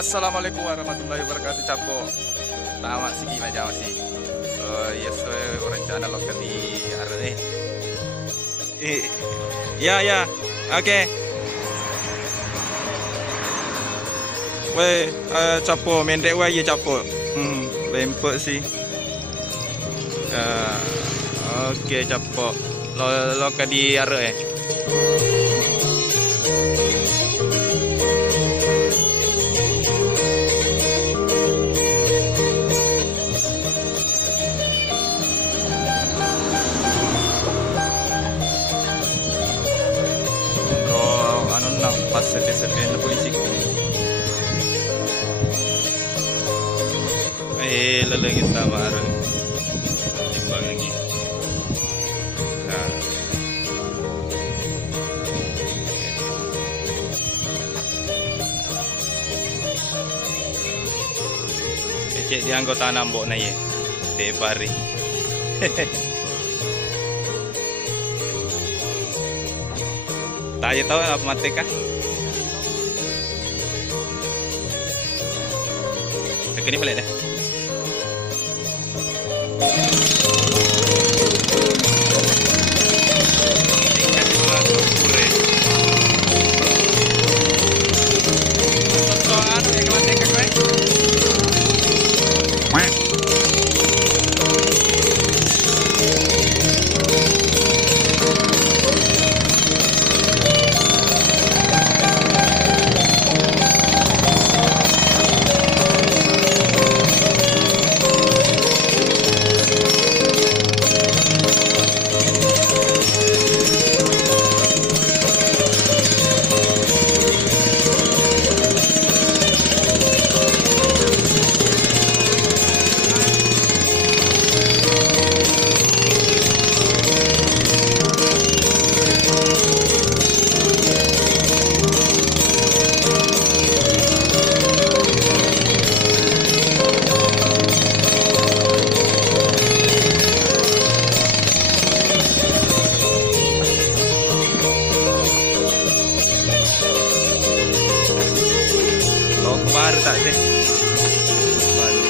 Assalamualaikum warahmatullahi wabarakatuh. Capo. Tamat segi macam masih. Yes, rencana lokal di arah ni. Ya. Okey. Weh, capo mendek wah ye capo. Lempek sih. Okey capo. Lokal di arah eh. Pas sepi-sepi na polisi ko. Lalangin tama araw. Timbang lagi. Cek di anggota nambok na ye. Tepari. Tak tahu apa mati kah? Ini balik dah. Baru tak deh. Baru.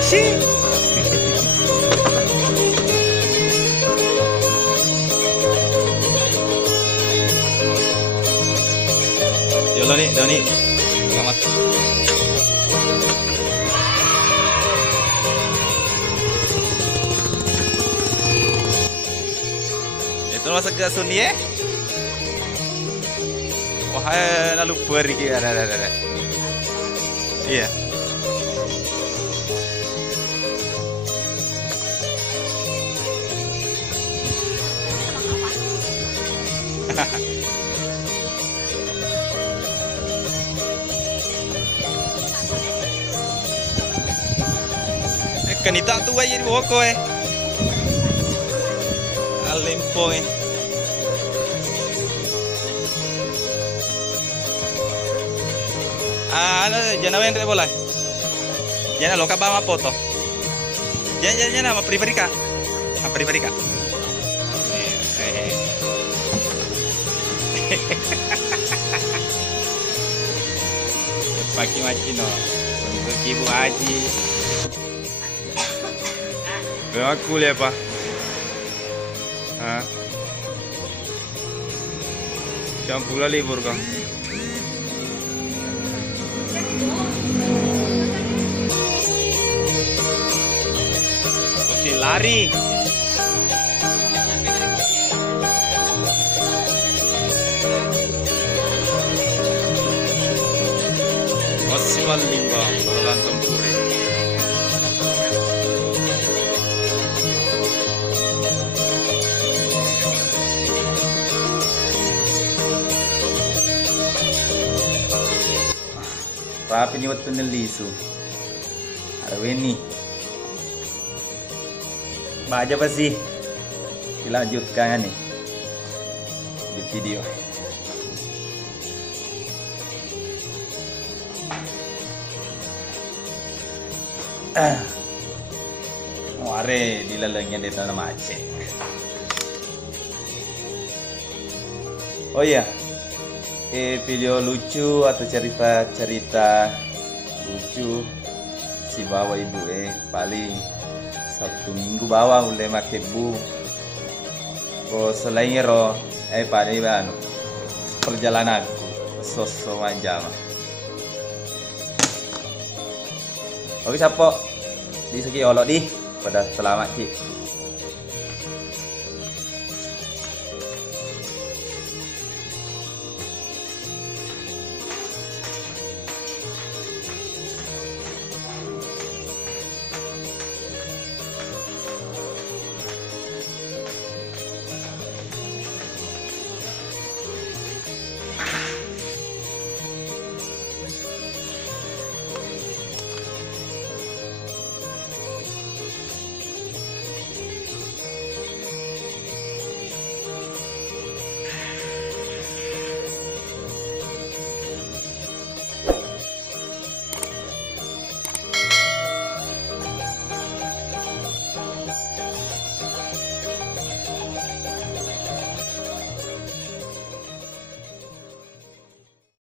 Sih. Doni, selamat. Itu masuk ke Suni eh? Wah, nak lupa lagi. Ada. Iya. Kanita tu aja di bawah eh. Alempo eh. Jangan yang boleh. Jangan loka bawa foto. Jangan apa pribadi kah? Apa pribadi kah? Pagi macino. Untuk ibu Haji. Aku lihat apa? Jam pula libur kang. Mesti lari. Maksimal 5 bulan tempur. Rapi ni waktu nelisu. Arweni. Baca apa sih? dilanjutkan nih di video. Muare dilalangnya di tanah Aceh. Oh iya, video lucu atau cerita lucu si bawa ibu paling Sabtu Minggu bawa mulai make bu. Oh selain itu paling anu perjalanan sosok jam. Oke siapa di segi olok di pada selamat cik.